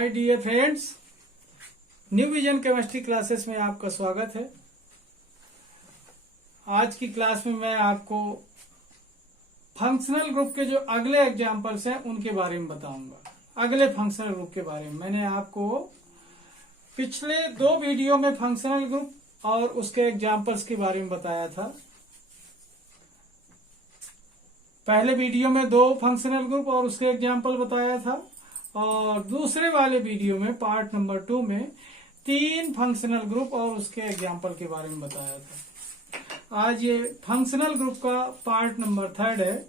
My dear friends, new vision chemistry classes में आपका स्वागत है। आज की क्लास में मैं आपको फंक्शनल ग्रुप के जो अगले एग्जाम्पल्स हैं उनके बारे में बताऊंगा। अगले फंक्शनल ग्रुप के बारे में मैंने आपको पिछले दो वीडियो में फंक्शनल ग्रुप और उसके एग्जाम्पल्स के बारे में बताया था। पहले वीडियो में दो फंक्शनल ग्रुप और उसके एग्जाम्पल बताया था और दूसरे वाले वीडियो में पार्ट नंबर 2 में 3 फंक्शनल ग्रुप और उसके एग्जाम्पल के बारे में बताया था। आज ये फंक्शनल ग्रुप का पार्ट नंबर 3 है,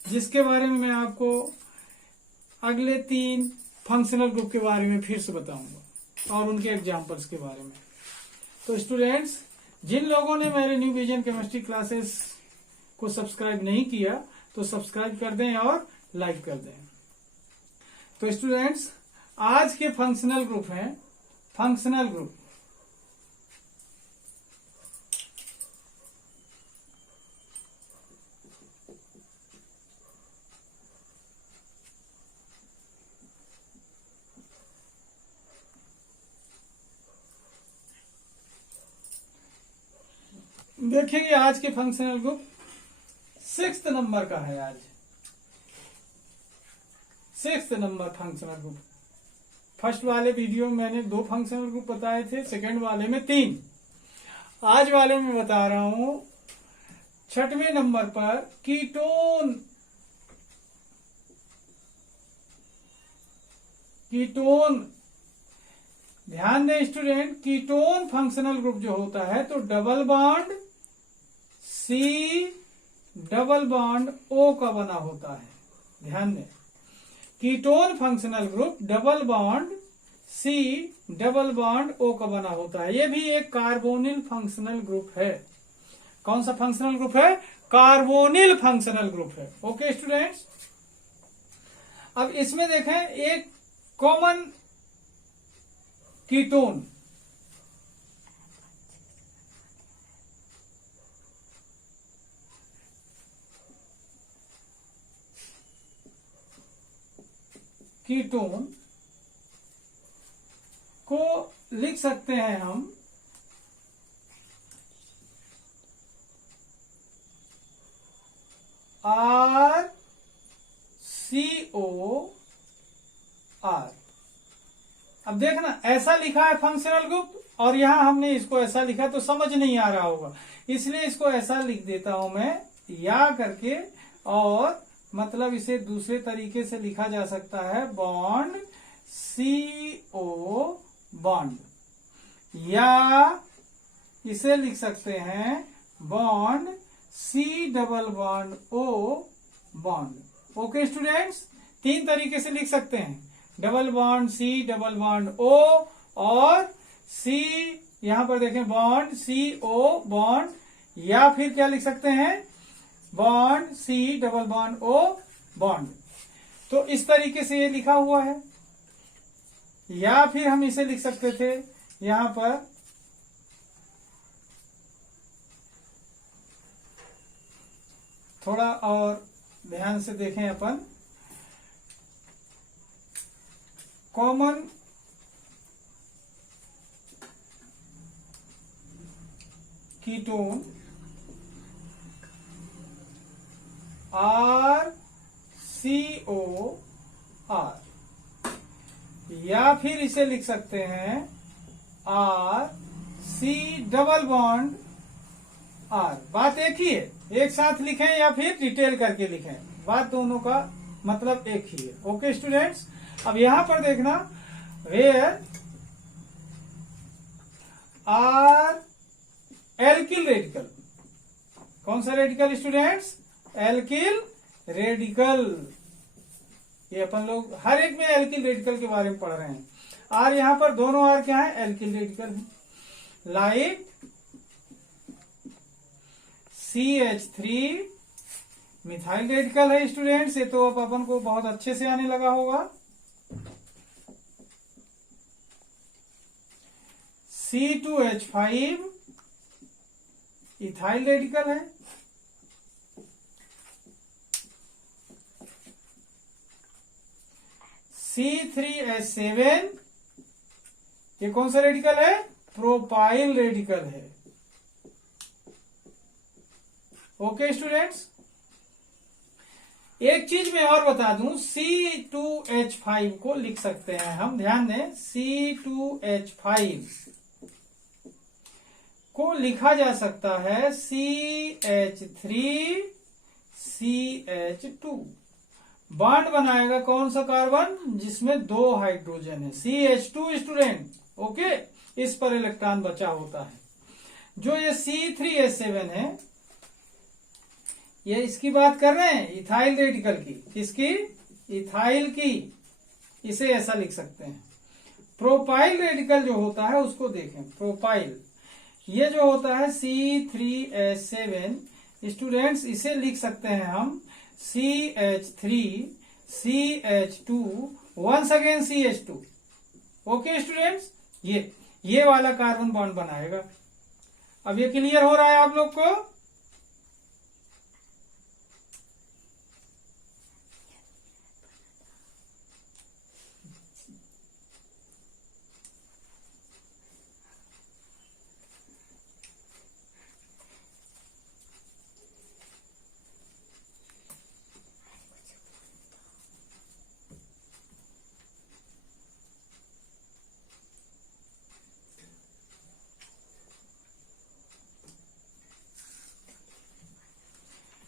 जिसके बारे में मैं आपको अगले 3 फंक्शनल ग्रुप के बारे में फिर से बताऊंगा और उनके एग्जाम्पल्स के बारे में। तो स्टूडेंट्स, जिन लोगों ने मेरे न्यू विजन केमिस्ट्री क्लासेस को सब्सक्राइब नहीं किया तो सब्सक्राइब कर दें और लाइक कर दें। तो स्टूडेंट्स, आज के फंक्शनल ग्रुप हैं फंक्शनल ग्रुप। देखेंगे आज के फंक्शनल ग्रुप 6th नंबर का है। आज 6th number functional group. First वाले वीडियो में मैंने 2 फंक्शनल ग्रुप बताए थे, सेकंड वाले में 3। आज वाले में बता रहा हूं 6वें नंबर पर कीटोन। ध्यान दें स्टूडेंट, कीटोन फंक्शनल ग्रुप जो होता है तो double bond C double bond O का बना होता है। ध्यान दें, ketone functional group double bond C double bond O का बना होता है। यह भी एक कार्बोनिल फंक्शनल ग्रुप है। कौन सा फंक्शनल ग्रुप है? कार्बोनिल फंक्शनल ग्रुप है। ओके स्टूडेंट्स, अब इसमें देखें एक कॉमन कीटोन को लिख सकते हैं हम RCOR। अब देखना, ऐसा लिखा है फंक्शनल ग्रुप और यहां हमने इसको ऐसा लिखा तो समझ नहीं आ रहा होगा, इसलिए इसको ऐसा लिख देता हूं मैं या करके। और मतलब इसे दूसरे तरीके से लिखा जा सकता है बॉन्ड CO बॉन्ड, या इसे लिख सकते हैं bond C double bond O bond. Okay students, 3 तरीके से लिख सकते हैं, double bond C double bond O और C, यहां पर देखें बॉन्ड CO बॉन्ड, या फिर क्या लिख सकते हैं bond C double bond O bond. तो इस तरीके से ये लिखा हुआ है, या फिर हम इसे लिख सकते थे यहां पर थोड़ा और ध्यान से देखें अपन, कॉमन कीटोन RCOR, या फिर इसे लिख सकते हैं RC डबल बॉन्ड R। बात एक ही है, एक साथ लिखें या फिर डिटेल करके लिखें, बात दोनों का मतलब एक ही है। ओके स्टूडेंट्स, अब यहां पर देखना वेयर R एल्किल रेडिकल। कौन सा रेडिकल स्टूडेंट्स? Alkyl radical. ये अपन लोग हर एक में एल्किल रेडिकल के बारे में पढ़ रहे हैं। आर यहां पर दोनों आर क्या है? एल्किल रेडिकल है। लाइक CH3 मिथाइल रेडिकल है स्टूडेंट्स, ये तो अब अपन को बहुत अच्छे से आने लगा होगा। C2H5 इथाइल रेडिकल है। C3H7 ये कौन सा रेडिकल है? प्रोपाइल रेडिकल है। ओके स्टूडेंट्स, एक चीज मैं और बता दूं, C2H5 को लिख सकते हैं हम, ध्यान दें, C2H5 को लिखा जा सकता है CH3CH2। बॉन्ड बनाएगा कौन सा कार्बन? जिसमें 2 हाइड्रोजन है, CH2 स्टूडेंट। ओके, इस पर इलेक्ट्रॉन बचा होता है। जो ये C3H7 है, ये इसकी बात कर रहे हैं, इथाइल रेडिकल की। किसकी? इथाइल की। इसे ऐसा लिख सकते हैं। प्रोपाइल रेडिकल जो होता है उसको देखें, प्रोपाइल ये जो होता है C3H7 स्टूडेंट्स, इसे लिख सकते हैं हम CH3CH2 once again CH2। Okay students, ये वाला कार्बन बॉन्ड बनाएगा। अब ये क्लियर हो रहा है आप लोग को?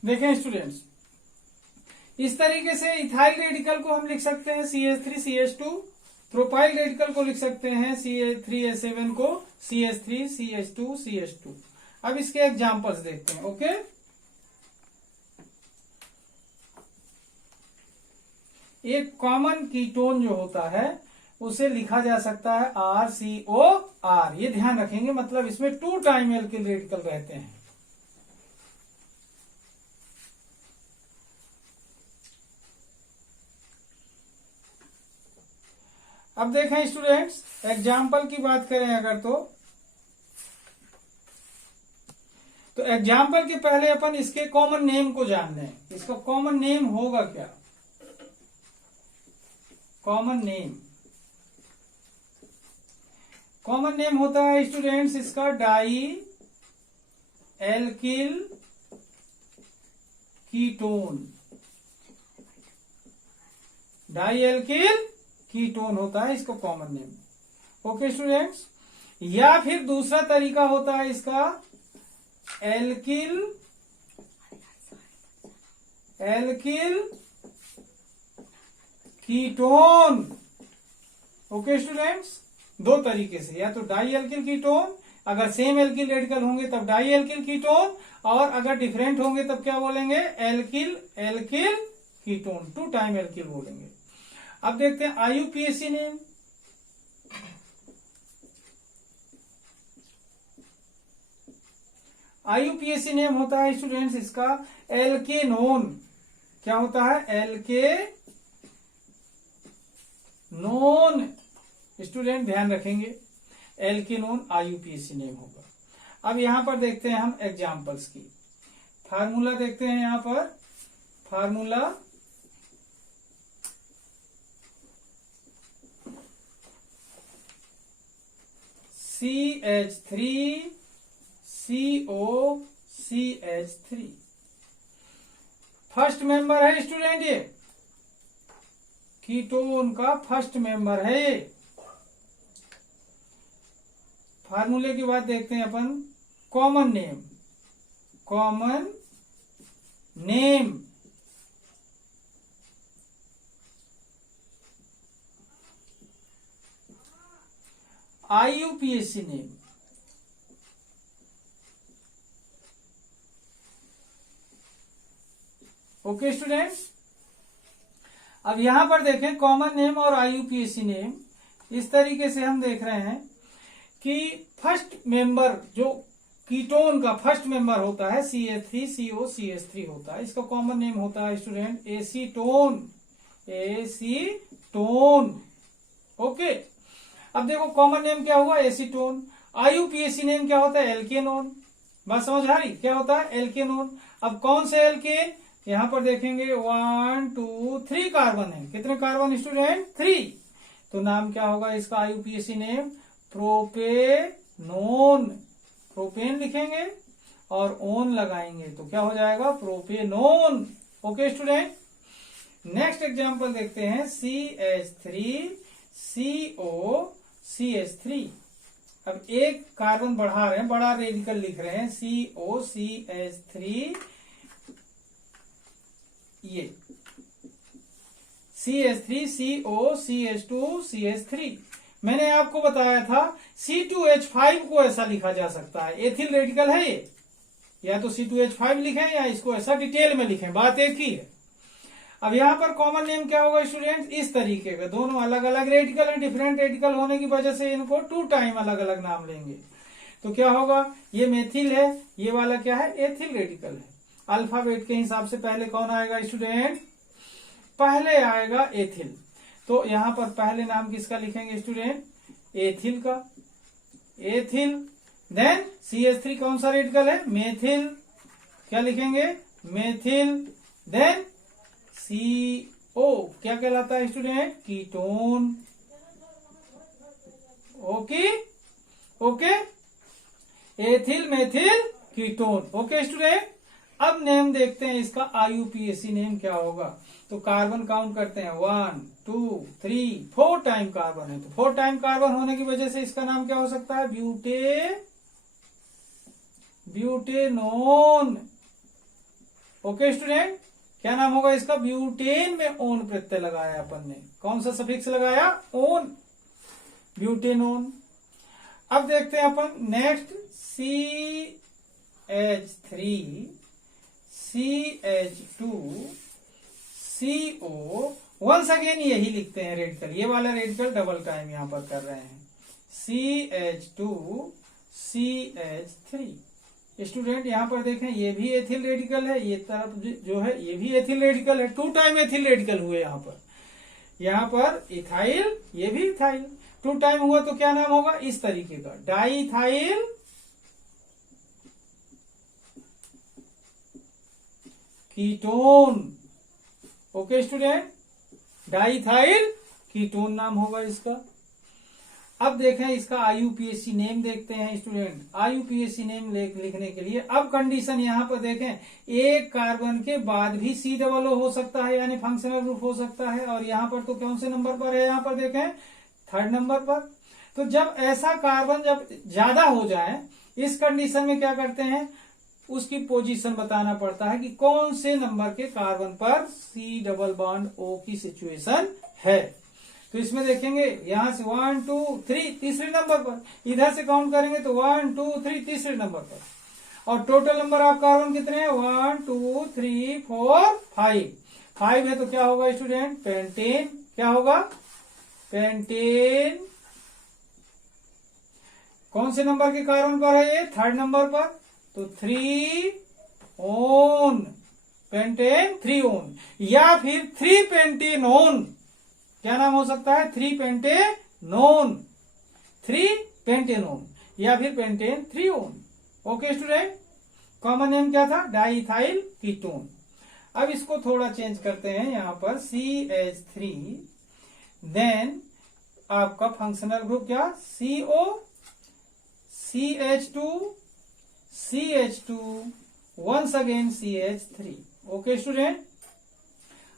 देखें स्टूडेंट्स, इस तरीके से इथाइल रेडिकल को हम लिख सकते हैं CH3CH2, प्रोपाइल रेडिकल को लिख सकते हैं CH3H7 को CH3CH2CH2। अब इसके एग्जांपल्स देखते हैं। ओके, एक कॉमन कीटोन जो होता है उसे लिखा जा सकता है RCOR। ये ध्यान रखेंगे, मतलब इसमें 2 टाइम एल्किल रेडिकल रहते हैं। अब देखें स्टूडेंट्स, एग्जाम्पल की बात करें अगर तो एग्जाम्पल के पहले अपन इसके कॉमन नेम को जान लें। इसका कॉमन नेम होगा क्या? कॉमन नेम होता है स्टूडेंट्स इसका di alkyl ketone. Di alkyl ketone होता है इसका कॉमन नेम। ओके स्टूडेंट्स, या फिर दूसरा तरीका होता है इसका एल्किल कीटोन। ओके स्टूडेंट्स, 2 तरीके से, या तो डाई एल्किल कीटोन, अगर सेम एल्किल रेडिकल होंगे तब डाई एल्किल कीटोन, और अगर डिफरेंट होंगे तब क्या बोलेंगे? एल्किल कीटोन, 2 टाइम एल्किल बोलेंगे। अब देखते हैं IUPAC नेम। IUPAC नेम होता है स्टूडेंट्स इसका एल्केनोन। क्या होता है? एल्केनोन। स्टूडेंट ध्यान रखेंगे, एल्केनोन IUPAC नेम होगा। अब यहां पर देखते हैं हम एग्जाम्पल्स की। फार्मूला देखते हैं यहां पर। फार्मूला CH3COCH3 फर्स्ट मेंबर है स्टूडेंट, ये कीटोन का फर्स्ट मेंबर है। फार्मूले की बात देखते हैं अपन। Common name IUPAC name. Okay students, अब यहां पर देखें कॉमन नेम और IUPAC नेम। इस तरीके से हम देख रहे हैं कि फर्स्ट मेंबर जो कीटोन का फर्स्ट मेंबर होता है CH3COCH3 होता है। इसका कॉमन नेम होता है स्टूडेंट एसीटोन। ओके, अब देखो कॉमन नेम क्या हुआ? एसीटोन। IUPAC नेम क्या होता है? एल्केनोन। बात समझ आ रही? क्या होता है? एल्केनोन। अब कौन से एल्केन? यहाँ पर देखेंगे 1 2 3 कार्बन है। कितने कार्बन स्टूडेंट? 3। तो नाम क्या होगा इसका? IUPAC name propanone. प्रोपेन लिखेंगे और ओन लगाएंगे तो क्या हो जाएगा? Propanone. Okay student, next example देखते हैं। CH3COCH3। अब एक कार्बन बढ़ा रहे हैं, बड़ा रेडिकल लिख रहे हैं COCH3। ये CH3COCH2CH3। मैंने आपको बताया था C2H5 को ऐसा लिखा जा सकता है। एथिल रेडिकल है ये, या तो C2H5 लिखें या इसको ऐसा डिटेल में लिखें, बात एक ही है। अब यहाँ पर कॉमन नेम क्या होगा स्टूडेंट? इस तरीके का, दोनों अलग अलग रेडिकल है, डिफरेंट रेडिकल होने की वजह से इनको 2 टाइम अलग अलग नाम लेंगे। तो क्या होगा? ये मेथिल है, ये वाला क्या है? एथिल रेडिकल है। अल्फाबेट के हिसाब से पहले कौन आएगा स्टूडेंट? पहले आएगा एथिल। तो यहाँ पर पहले नाम किसका लिखेंगे स्टूडेंट? एथिल का, एथिल। देन CH3 कौन सा रेडिकल है? मेथिल, क्या लिखेंगे? मेथिल। देन CO क्या कहलाता है student? Ketone. Okay okay, ethyl methyl ketone. Okay student, अब नेम देखते हैं इसका। आईयूपीएसी नेम क्या होगा? तो कार्बन काउंट करते हैं 1 2 3 4 टाइम कार्बन है। तो 4 टाइम कार्बन होने की वजह से इसका नाम क्या हो सकता है? ब्यूटेनोन। ओके स्टूडेंट, क्या नाम होगा इसका? ब्यूटेन में ओन प्रत्यय लगाया अपन ने। कौन सा सफिक्स लगाया? Own, butanone. अब देखते हैं अपन नेक्स्ट CH3CH2CO। वंस अगेन यही लिखते हैं रेडिकल, ये वाला रेडिकल डबल टाइम यहां पर कर रहे हैं। CH2CH3। स्टूडेंट यहाँ पर देखें, ये भी एथिल रेडिकल है, ये तरफ जो है ये भी एथिल रेडिकल है। 2 टाइम एथिल रेडिकल हुए यहाँ पर इथाइल, ये भी इथाइल। 2 टाइम हुआ तो क्या नाम होगा? इस तरीके का, diethyl ketone. Okay student, diethyl ketone नाम होगा इसका। अब देखें इसका आईयूपीएसी नेम देखते हैं स्टूडेंट। आईयूपीएसी नेम लिखने के लिए अब कंडीशन यहाँ पर देखें, एक कार्बन के बाद भी C हो सकता है, यानी फंक्शनल ग्रुप हो सकता है। और यहाँ पर तो कौन से नंबर पर है? यहाँ पर देखें 3rd नंबर पर। तो जब ऐसा कार्बन जब ज्यादा हो जाए, इस कंडीशन में क्या करते हैं? उसकी पोजीशन बताना पड़ता है कि कौन से नंबर के कार्बन पर C+O की सिचुएशन है। तो इसमें देखेंगे यहां से 1 2 3 तीसरे नंबर पर, इधर से काउंट करेंगे तो 1 2 3 तीसरे नंबर पर। और टोटल नंबर ऑफ कार्बन कितने हैं? 1 2 3 4 5 है। तो क्या होगा स्टूडेंट? पेंटेन। क्या होगा? पेंटेन। कौन से नंबर के कार्बन पर है ये? 3rd नंबर पर। तो 3 ओन, पेंटेन 3 ओन, या फिर 3 पेंटेनोन। क्या नाम हो सकता है? 3 पेंटेनोन, 3 पेंटेनोन, या फिर pentane 3 own. Okay student, common name क्या था? Diethyl ketone. अब इसको थोड़ा चेंज करते हैं यहां पर CH3। देन आपका फंक्शनल ग्रुप क्या? CO, CH2 once again CH3। Okay student,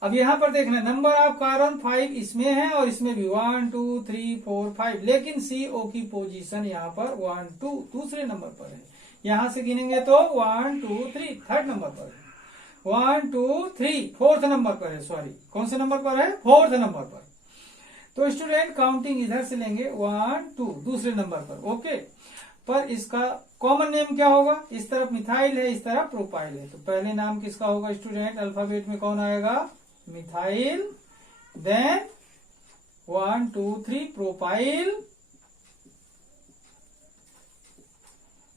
अब यहां पर देखना नंबर ऑफ कार्बन 5 इसमें है और इसमें भी 1 2 3 4 5, लेकिन CO की पोजीशन यहां पर 1 2 दूसरे नंबर पर है। यहां से गिनेंगे तो 1 2 3 3rd नंबर पर है, 1 2 3 4th नंबर पर है। सॉरी, कौन से नंबर पर है? 4th नंबर पर। तो स्टूडेंट काउंटिंग इधर से लेंगे 1 2 दूसरे नंबर पर। ओके, पर इसका कॉमन नेम क्या होगा? इस तरफ मिथाइल है, इस तरफ प्रोपाइल है। तो पहले नाम किसका होगा स्टूडेंट? अल्फाबेट में कौन आएगा? मिथाइल। Then 1 2 3 propyl.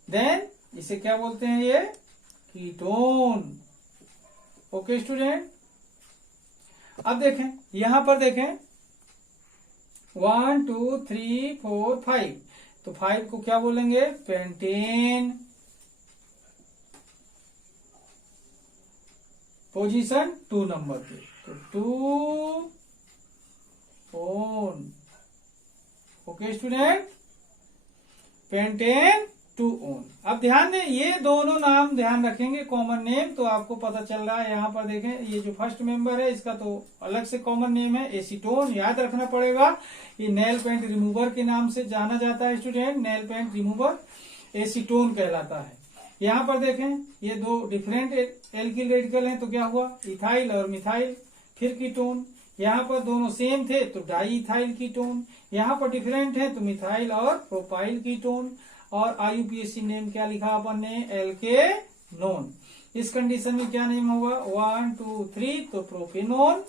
देन इसे क्या बोलते हैं? ये कीटोन। ओके स्टूडेंट, अब देखें यहां पर देखें 1 2 3 4 5। तो 5 को क्या बोलेंगे? पेंटेन। पोजीशन 2 नंबर पे। तो 2 own. Okay student, pentane 2 own. अब ध्यान दें, ये दोनों नाम ध्यान रखेंगे कॉमन नेम, तो आपको पता चल रहा है। यहाँ पर देखें, ये जो फर्स्ट मेंबर है इसका तो अलग से कॉमन नेम है एसीटोन, याद रखना पड़ेगा। ये नेल पेंट रिमूवर के नाम से जाना जाता है student, nail paint remover acetone कहलाता है। यहाँ पर देखें, ये दो डिफरेंट एल्किल रेडिकल हैं, तो क्या हुआ, इथाइल और मिथाइल, फिर कीटोन। यहाँ पर दोनों सेम थे तो डाई इथाइल कीटोन, यहाँ पर डिफरेंट है तो मिथाइल और प्रोपाइल कीटोन। और आईयूपीएसी नेम क्या लिखा अपन ने, एल्केनोन। इस कंडीशन में क्या नेम होगा, 1 2 3 तो प्रोपेनोन,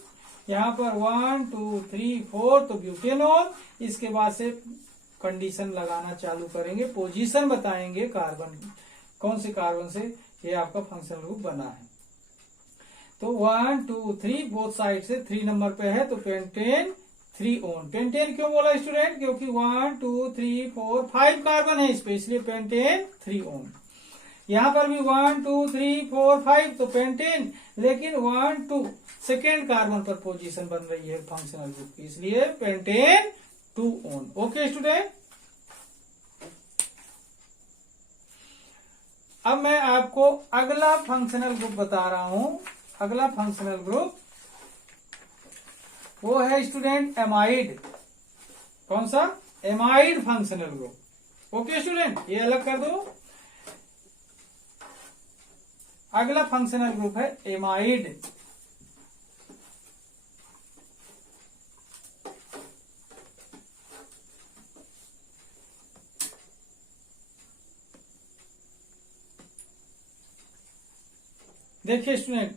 यहाँ पर 1 2 3 4 तो ब्यूटेनोन। इसके बाद से कंडीशन लगाना चालू करेंगे, पोजीशन बताएंगे कार्बन, कौन से कार्बन से ये आपका फंक्शनल ग्रुप बना है। तो 1 2 3 बोथ साइड से 3 नंबर पे है, तो पेंटेन 3 ओन। पेंटेन क्यों बोला स्टूडेंट, क्योंकि 1 2 3 4 5 कार्बन है इस पे, इसलिए पेंटेन 3 ओन। यहाँ पर भी 1 2 3 4 5 तो पेंटेन, लेकिन 1 2 सेकेंड कार्बन पर पोजीशन बन रही है फंक्शनल ग्रुप की, इसलिए पेंटेन 2 ओन। ओके स्टूडेंट, अब मैं आपको अगला फंक्शनल ग्रुप बता रहा हूं। अगला फंक्शनल ग्रुप वो है स्टूडेंट एमाइड। कौन सा, amide functional group. Okay student, ये अलग कर दो। अगला फंक्शनल ग्रुप है एमाइड। देखिए स्टूडेंट,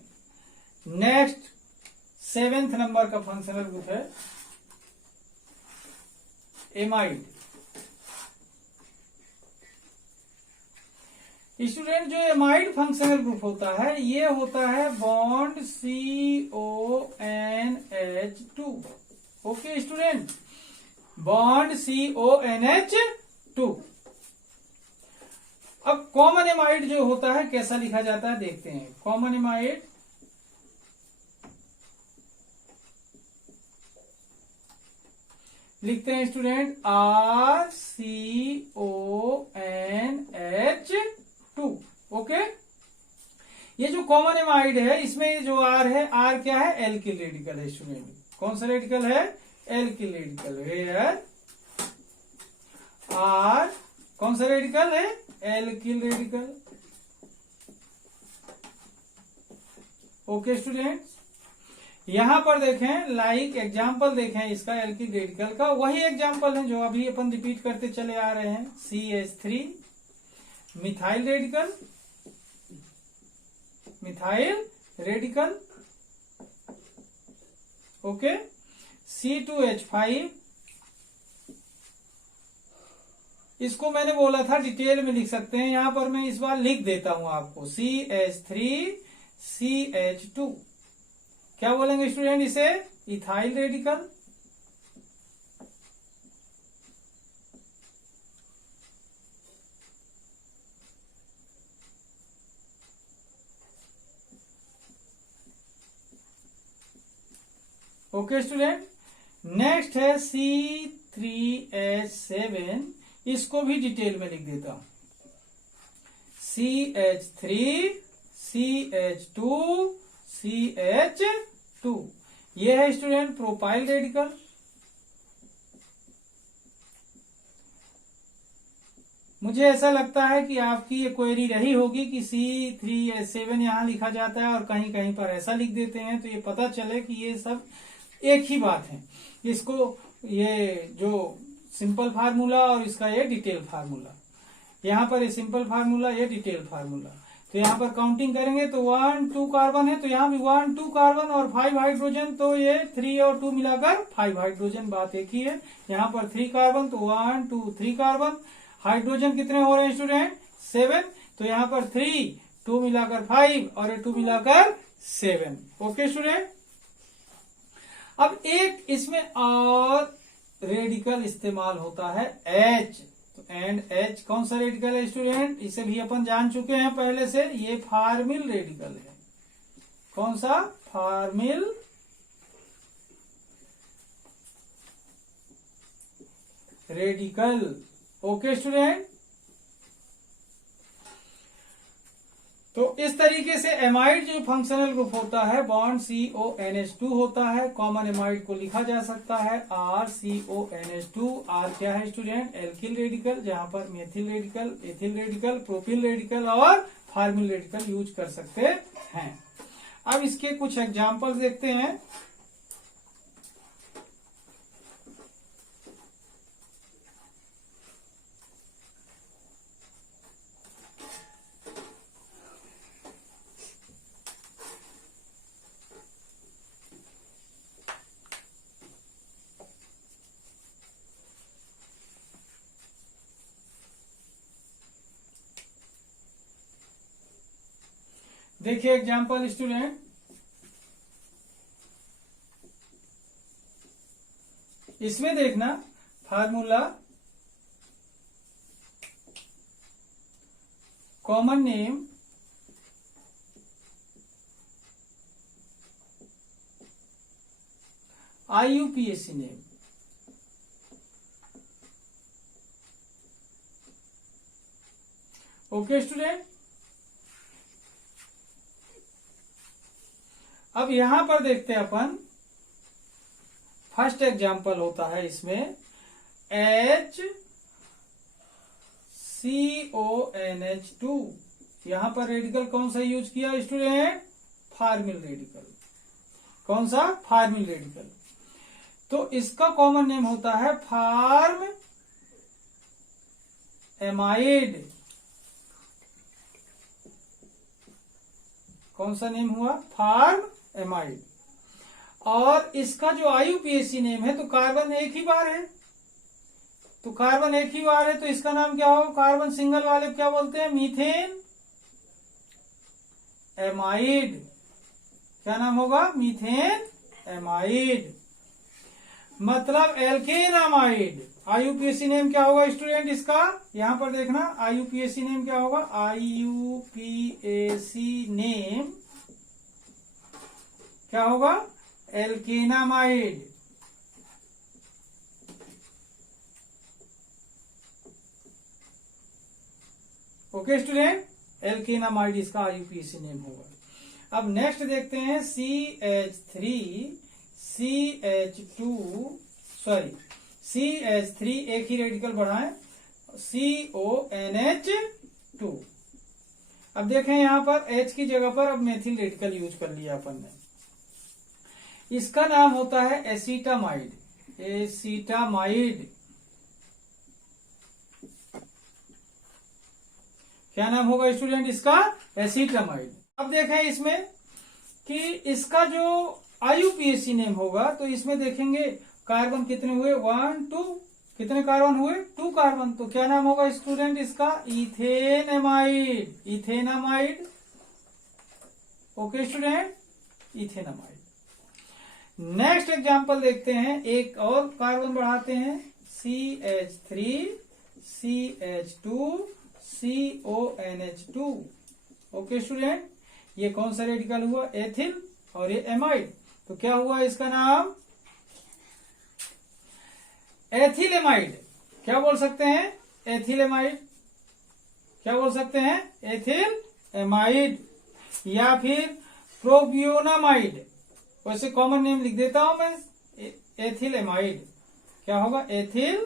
नेक्स्ट 7th नंबर का फंक्शनल ग्रुप है एमाइड। स्टूडेंट, जो एमाइड फंक्शनल ग्रुप होता है, ये होता है bond CONH2। Okay student, bond CONH2। अब कॉमन एमाइड जो होता है कैसा लिखा जाता है देखते हैं। कॉमन एमाइड लिखते हैं स्टूडेंट RCONH2। ओके, ये जो कॉमन एमाइड है इसमें जो R है, R क्या है, एल्किल रेडिकल है स्टूडेंट। कौन सा रेडिकल है, एल्किल रेडिकल। वेयर R कौन सा रेडिकल है, एल्किल रेडिकल। ओके स्टूडेंट, यहां पर देखें, लाइक एग्जाम्पल देखें इसका एल्किल रेडिकल का, वही एग्जाम्पल है जो अभी अपन रिपीट करते चले आ रहे हैं। CH3 methyl radical, methyl radical. Okay, C2H5, इसको मैंने बोला था डिटेल में लिख सकते हैं, यहां पर मैं इस बार लिख देता हूं आपको। CH3CH2 क्या बोलेंगे स्टूडेंट इसे, ethyl radical. Okay student, next है C3H7, इसको भी डिटेल में लिख देता हूं। CH3 CH2 CH2, ये है स्टूडेंट प्रोपाइल रेडिकल। मुझे ऐसा लगता है कि आपकी ये क्वेरी रही होगी कि C3H7 यहां लिखा जाता है और कहीं कहीं पर ऐसा लिख देते हैं, तो ये पता चले कि ये सब एक ही बात है। इसको ये जो सिंपल फार्मूला और इसका ये डिटेल फार्मूला, यहाँ पर ये सिंपल फार्मूला, ये डिटेल फार्मूला। तो यहाँ पर काउंटिंग करेंगे तो 1 2 कार्बन है, तो यहाँ भी 1 2 कार्बन और 5 हाइड्रोजन, तो ये 3 और 2 मिलाकर 5 हाइड्रोजन, बात एक ही है। यहाँ पर 3 कार्बन तो 1 2 3 कार्बन। हाइड्रोजन कितने हो रहे हैं स्टूडेंट, 7, तो यहाँ पर 3 2 मिलाकर 5 और ये 2 मिलाकर 7। ओके स्टूडेंट, अब एक इसमें और रेडिकल इस्तेमाल होता है H। तो एंड H कौन सा रेडिकल है स्टूडेंट, इसे भी अपन जान चुके हैं पहले से, ये फार्मिल रेडिकल है। कौन सा? Formyl radical. ओके स्टूडेंट, तो इस तरीके से एमाइड जो फंक्शनल ग्रुप होता है बॉन्ड CONH2 होता है। कॉमन एमाइड को लिखा जा सकता है RCONH2। R क्या है स्टूडेंट? एल्किल रेडिकल, जहां पर methyl radical, ethyl radical, propyl radical और फार्मिल रेडिकल यूज कर सकते हैं। अब इसके कुछ एग्जाम्पल्स देखते हैं। देखिए एग्जाम्पल स्टूडेंट, इसमें देखना formula common name IUPAC name. Okay student, अब यहां पर देखते हैं अपन, फर्स्ट एग्जाम्पल होता है इसमें HCONH2। यहां पर रेडिकल कौन सा यूज किया स्टूडेंट? Formyl radical. कौन सा? Formyl radical. तो इसका कॉमन नेम होता है फार्म एमाइड। कौन सा नेम हुआ? Form amide. और इसका जो IUPAC नेम है, तो कार्बन एक ही बार है, तो कार्बन एक ही बार है, तो इसका नाम क्या होगा? कार्बन सिंगल वाले क्या बोलते हैं? Methane amide. क्या नाम होगा? Methane amide. मतलब एल्केन अमाइड। IUPAC नेम क्या होगा स्टूडेंट इसका? यहां पर देखना IUPAC नेम क्या होगा? IUPAC नेम क्या होगा? एल्केनामाइड। ओके स्टूडेंट, एल्केनामाइड इसका IUPAC नेम होगा। अब नेक्स्ट देखते हैं CH3 एक ही रेडिकल बढ़ाएं, CONH2। अब देखें यहां पर H की जगह पर अब मेथिल रेडिकल यूज कर लिया अपन ने। इसका नाम होता है एसीटामाइड। एसीटामाइड क्या नाम होगा स्टूडेंट इसका? एसीटामाइड। अब देखें इसमें कि इसका जो IUPAC नेम होगा, तो इसमें देखेंगे कार्बन कितने हुए? 1 2। कितने कार्बन हुए? 2 कार्बन। तो क्या नाम होगा स्टूडेंट इसका? Ethanamide. Ethanamide. Okay student, ethanamide. Next example देखते हैं, एक और कार्बन बढ़ाते हैं, CH3 CH2 CONH2। Okay student, ये कौन सा रेडिकल हुआ? एथिल, और ये एमाइड, तो क्या हुआ इसका नाम? Ethyl amide. क्या बोल सकते हैं? Ethyl amide. क्या बोल सकते हैं? एथिल एमाइड, या फिर प्रोपियोनामाइड। वैसे कॉमन नेम लिख देता हूं मैं, एथिल एमाइड। क्या होगा? Ethyl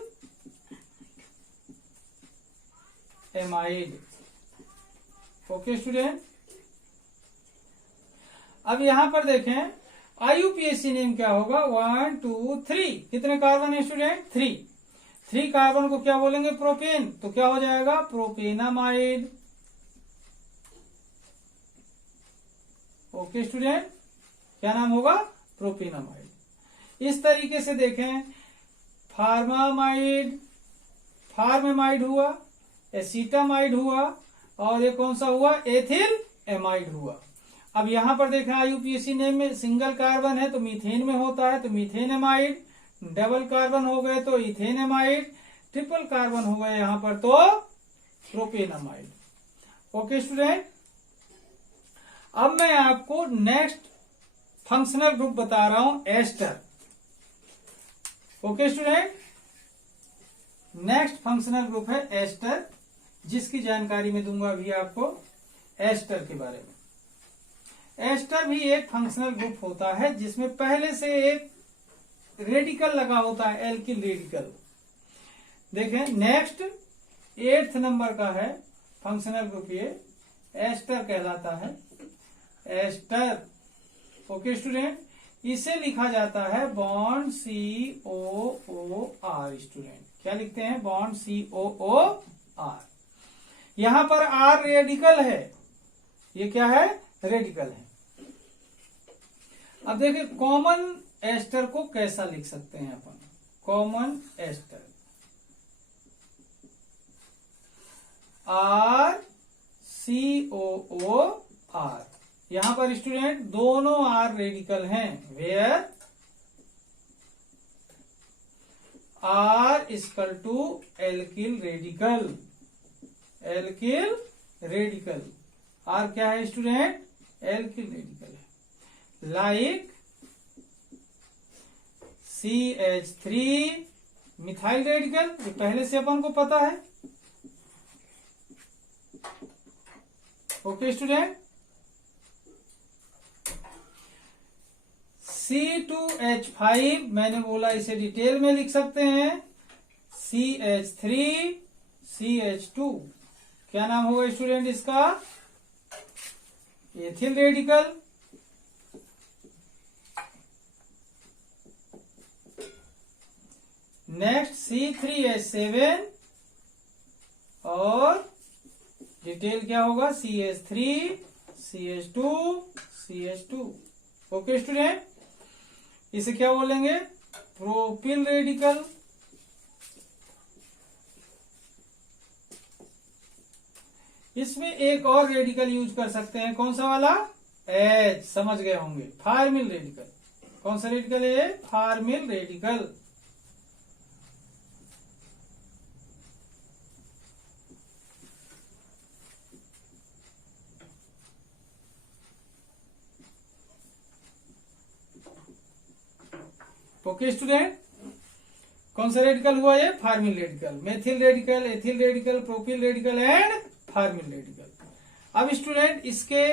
amide. ओके स्टूडेंट, अब यहां पर देखें IUPAC नेम क्या होगा? 1 2 3। कितने कार्बन है स्टूडेंट? 3 कार्बन को क्या बोलेंगे? प्रोपेन। तो क्या हो जाएगा? प्रोपेनामाइड। ओके स्टूडेंट, क्या नाम होगा? प्रोपेनामाइड। इस तरीके से देखें, फार्मामाइड, फार्मेमाइड हुआ, एसीटामाइड हुआ, और ये कौन सा हुआ? एथिल एमाइड हुआ। अब यहां पर देखें IUPAC नेम में सिंगल कार्बन है तो मीथेन में होता है, तो मीथेन एमाइड। डबल कार्बन हो गए तो इथेन एमाइड। ट्रिपल कार्बन हो गए यहां पर तो प्रोपेनामाइड। ओके स्टूडेंट, अब मैं आपको नेक्स्ट फंक्शनल ग्रुप बता रहा हूं, ester. Okay student, next functional group है एस्टर, जिसकी जानकारी मैं दूंगा अभी आपको एस्टर के बारे में। एस्टर भी एक फंक्शनल ग्रुप होता है जिसमें पहले से एक रेडिकल लगा होता है, एल्किल रेडिकल। देखें, नेक्स्ट 8th नंबर का है फंक्शनल ग्रुप, ये एस्टर कहलाता है, एस्टर। ओके स्टूडेंट, इसे लिखा जाता है बॉन्ड COOR। स्टूडेंट क्या लिखते हैं? Bond COOR। यहां पर R रेडिकल है, ये क्या है? रेडिकल है। अब देखिए कॉमन एस्टर को कैसा लिख सकते हैं अपन। Common ester RCOOR। यहां पर स्टूडेंट दोनों R रेडिकल हैं, where R equal to alkyl radical. Alkyl radical, R क्या है स्टूडेंट? एल्किल रेडिकल है। लाइक CH3 मिथाइल रेडिकल, ये पहले से अपन को पता है। ओके स्टूडेंट, C2H5 मैंने बोला इसे डिटेल में लिख सकते हैं। CH3 CH2 क्या नाम होगा स्टूडेंट इसका? Ethyl radical. नेक्स्ट C3H7 और डिटेल क्या होगा? CH3 CH2 CH2। Okay student, इसे क्या बोलेंगे? Propyl radical. इसमें एक और रेडिकल यूज कर सकते हैं, कौन सा वाला? H, समझ गए होंगे, फार्मिल रेडिकल। कौन सा रेडिकल है? Formyl radical. ओके स्टूडेंट, कौन सा रेडिकल हुआ ये? Formyl radical. Methyl radical, ethyl radical, propyl radical and formyl radical. अब स्टूडेंट इसके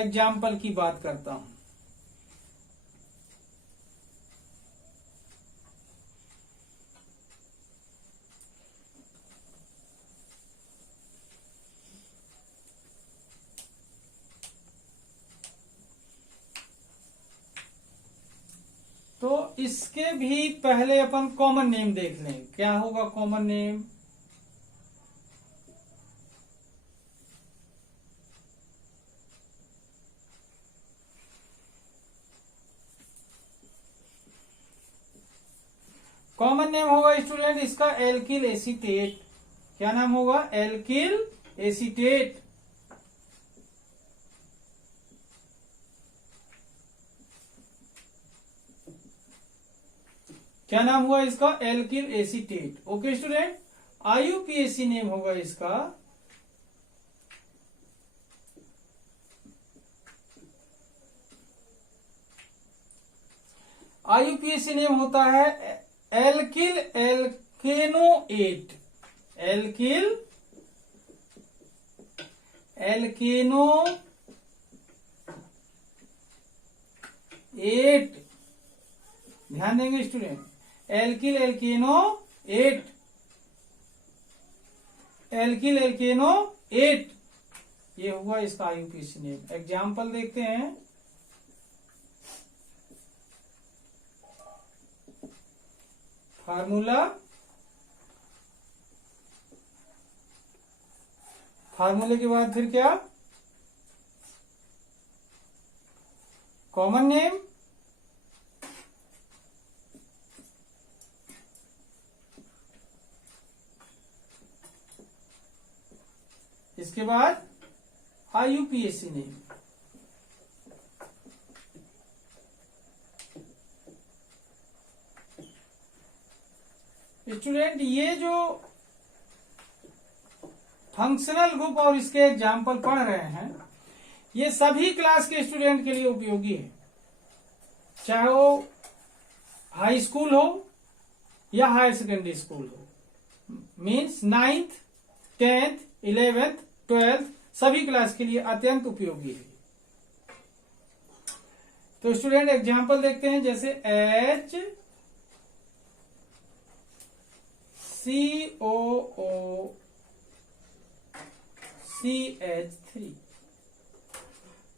एग्जाम्पल की बात करता हूं। तो इसके भी पहले अपन कॉमन नेम देख लें, क्या होगा कॉमन नेम? कॉमन नेम होगा स्टूडेंट इसका एल्किल एसीटेट। क्या नाम होगा? Alkyl acetate. क्या नाम हुआ इसका? Alkyl acetate. Okay student, IUPAC name होगा इसका IUPAC नेम होता है एल्किल एल्केनोएट। Alkyl alkanoate. ध्यान देंगे student, alkyl alkanoate. Alkyl alkanoate, ये हुआ इसका IUPAC नेम। एग्जाम्पल देखते हैं। फार्मूला, फार्मूले के बाद फिर क्या? कॉमन नेम, इसके बाद IUPAC नेम। स्टूडेंट ये जो फंक्शनल ग्रुप और इसके एग्जाम्पल पढ़ रहे हैं, ये सभी क्लास के स्टूडेंट के लिए उपयोगी है, चाहे वो हाई स्कूल हो या हायर सेकेंडरी स्कूल हो। Means 9th, 10th, 11th, 12th सभी क्लास के लिए अत्यंत उपयोगी है। तो स्टूडेंट एग्जाम्पल देखते हैं, जैसे HCOOCH3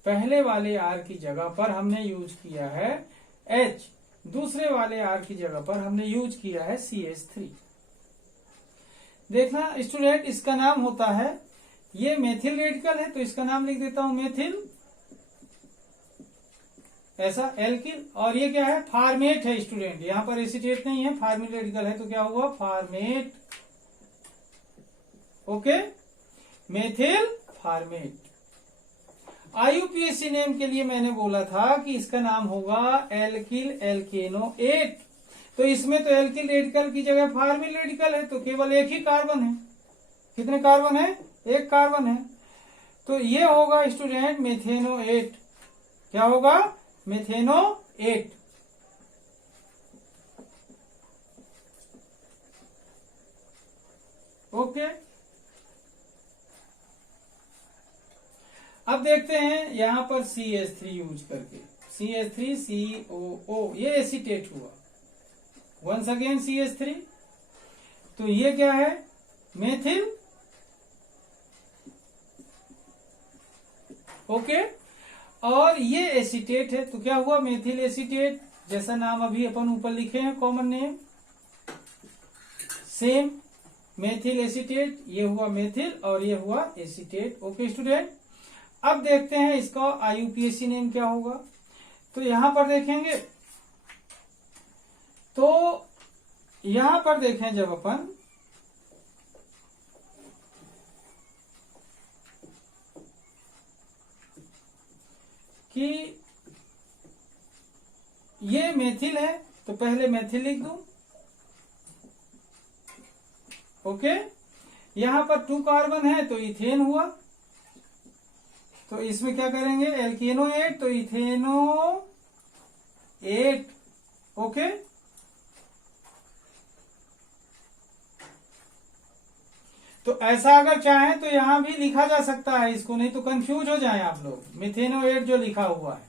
पहले वाले R की जगह पर हमने यूज किया है H, दूसरे वाले R की जगह पर हमने यूज किया है CH3। देखना स्टूडेंट, इसका नाम होता है, ये मेथिल रेडिकल है तो इसका नाम लिख देता हूं मेथिल, ऐसा एल्किल। और ये क्या है, फार्मेट है स्टूडेंट, यहां पर एसीटेट नहीं है, फार्मेट रेडिकल है तो क्या हुआ, format. Okay, methyl format. IUPAC name के लिए मैंने बोला था कि इसका नाम होगा एल्किल एल्केनोएट। तो इसमें तो एल्किल रेडिकल की जगह फार्मिल रेडिकल है, तो केवल एक ही कार्बन है। कितने कार्बन है, एक कार्बन है, तो ये होगा स्टूडेंट मेथेनोएट। क्या होगा, मेथेनोएट। ओके, अब देखते हैं यहां पर CH3 यूज करके, CH3COO, ये एसीटेट हुआ। वंस अगेन CH3, तो ये क्या है, मेथिल। ओके, और ये एसीटेट है तो क्या हुआ, मेथिल एसीटेट, जैसा नाम अभी अपन ऊपर लिखे हैं, common name same, methyl acetate. ये हुआ मेथिल और ये हुआ एसीटेट। ओके स्टूडेंट, अब देखते हैं इसका IUPAC नेम क्या होगा। तो यहां पर देखेंगे, तो यहां पर देखें जब अपन, कि ये मेथिल है तो पहले मेथिल लिख दूं। ओके, यहां पर 2 कार्बन है तो इथेन हुआ, तो इसमें क्या करेंगे, एल्केनोएट तो इथेनोएट। ओके, तो ऐसा अगर चाहें तो यहां भी लिखा जा सकता है इसको, नहीं तो कंफ्यूज हो जाए आप लोग। मिथेनोएट जो लिखा हुआ है,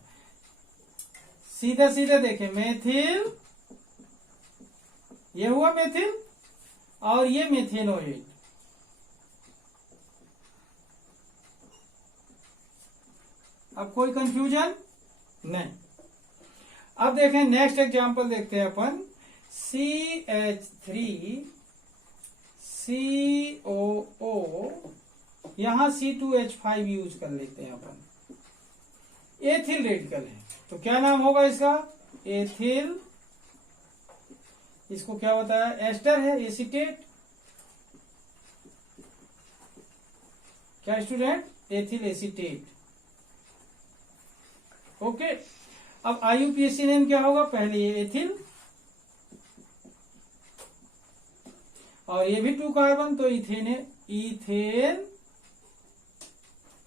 सीधे सीधे देखें, मेथिल, ये हुआ मेथिल और ये मेथेनोएट। अब कोई कंफ्यूजन नहीं। अब देखें नेक्स्ट एग्जांपल देखते हैं अपन, CH3COO, यहां C2H5 यूज कर लेते हैं अपन। एथिल रेडिकल है तो क्या नाम होगा इसका, एथिल। इसको क्या होता है, एस्टर है, एसीटेट। क्या स्टूडेंट, एथिल एसीटेट। ओके, अब IUPAC नेम क्या होगा, पहले ये एथिल और ये भी 2 कार्बन तो इथेन है, इथेन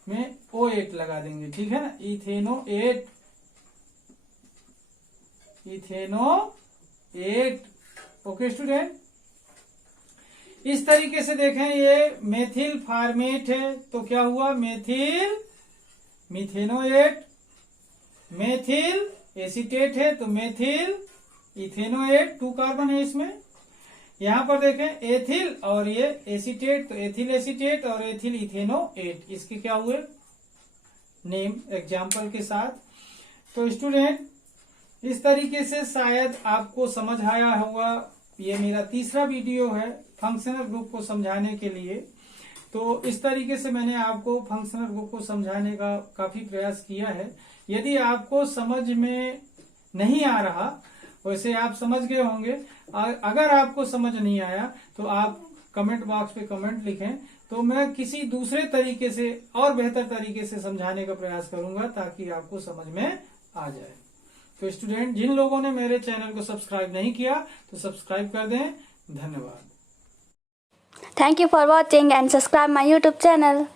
में O8 लगा देंगे, ठीक है ना, इथेनोएट, इथेनोएट। ओके स्टूडेंट, इस तरीके से देखें, ये मेथिल फार्मेट है तो क्या हुआ, मेथिल मिथेनोएट। मेथिल एसीटेट है तो मेथिल इथेनोएट, 2 कार्बन है इसमें। यहां पर देखें एथिल और ये एसीटेट तो एथिल एसीटेट और एथिल इथेनोएट, इसके क्या हुए नेम एग्जाम्पल के साथ। तो स्टूडेंट इस तरीके से शायद आपको समझ आया होगा। ये मेरा तीसरा वीडियो है फंक्शनल ग्रुप को समझाने के लिए। तो इस तरीके से मैंने आपको फंक्शनल ग्रुप को समझाने का काफी प्रयास किया है। यदि आपको समझ में नहीं आ रहा, वैसे आप समझ गए होंगे, अगर आपको समझ नहीं आया तो आप कमेंट बॉक्स पे कमेंट लिखें, तो मैं किसी दूसरे तरीके से और बेहतर तरीके से समझाने का प्रयास करूंगा ताकि आपको समझ में आ जाए। तो स्टूडेंट, जिन लोगों ने मेरे चैनल को सब्सक्राइब नहीं किया तो सब्सक्राइब कर दें। धन्यवाद। Thank you for watching and subscribe my YouTube channel.